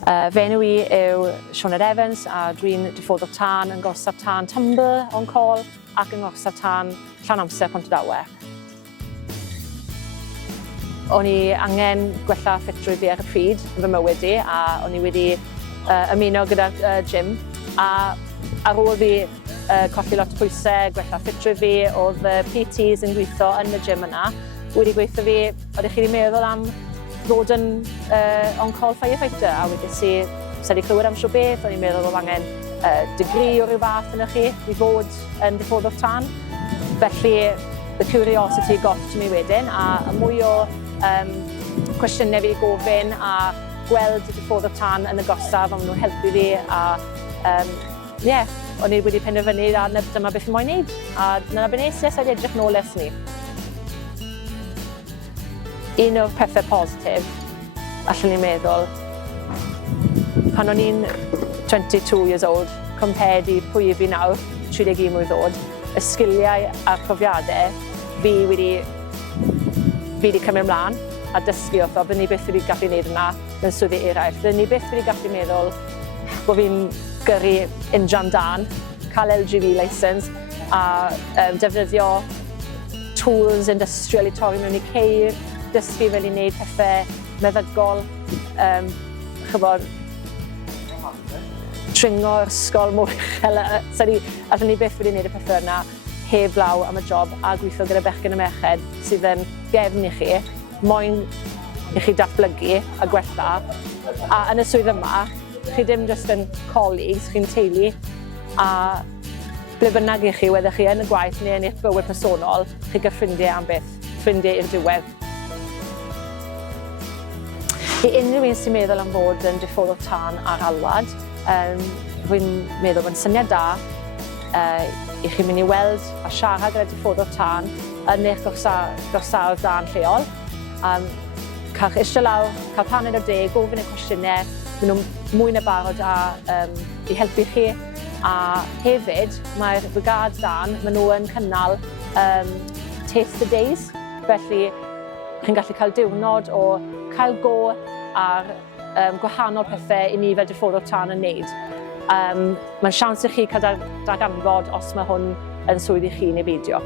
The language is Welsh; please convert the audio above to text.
Fy enw I yw Sioned a dwi'n Diffoddwr Tân yn Ngorsaf Dân y Tymbl o'n col ac yn Ngorsaf Tân Amser Pontardawe. O'n I angen gwella ffitrwydd fi ar y pryd yn fy mywyd I a o'n I wedi ymuno gyda'r gym a ar ôl fi colli lot o pwysau, gwella ffitrwydd fi, oedd PTs yn gweithio yn y gym yna wedi gweithio fi, oeddech chi wedi meddwl am ddod yn on-call firefighter a wedi si wedi clywed am siw beth, o'n i'n meddwl oedd angen degree o ryw fath yna chi i fod yn Diffoddwr Tân. Felly, the curiosity got to me wedyn a mwy o cwestiynau fi gofyn a gweld Diffoddwr Tân yn y gorsaf a maen nhw'n helpu fi a o'n i wedi penderfynu a dyma beth i moyn wneud a dyna beth nes I wedi edrych nôl ers ni. Un o'r pethau positif, allwn ni'n meddwl, pan o'n i'n 22 years old, compared I pwy fi nawr, 31 mlwydd oed, y sgiliau a'r profiadau fi wedi cymryd ymlaen a dysgu wrtho, byddwn ni byth wedi gallu gwneud yna yn swyddi eraill. Byddwn ni byth wedi gallu meddwl bod fi'n gyrru injan dan, cael LGV licence a defnyddio tools industrial I torri mewn I ceir, dysgu fel I wneud pethau meddygol, tringo ysgol mwy uchel. Allwn ni byth wedi wneud y pethau yna heb law am y job a gweithio gyda bechgyn y merched sydd yn gefn I chi, moyn I chi datblygu a gwella. A yn y swydd yma, chi ddim jyst yn colleagues, chi'n teulu a ble bynnag I chi, whether chi yn y gwaith neu yn eich bywyd personol, chi gyda ffrindiau am beth, ffrindiau i'r diwedd. I unrhyw un sy'n meddwl am fod yn Diffoddwr Tân Ar Alwad, rwy'n meddwl bod yn syniad da I chi mynd I weld a siarad gyda Diffoddwr Tân yn eich gorsaf dan lleol. Cael eistedd lawr, cael paned o de, gofyn y cwestiynau, maen nhw'n mwy na barod I helpu chi. A hefyd, mae'r brigad dan, maen nhw yn cynnal taste the days, felly chi'n gallu cael diwrnod o cael go ar gwahanol pethau I ni fel Diffoddwr Tân yn wneud. Mae'n siawns I chi cael darganfod os mae hwn yn swyddi chi neu beidio.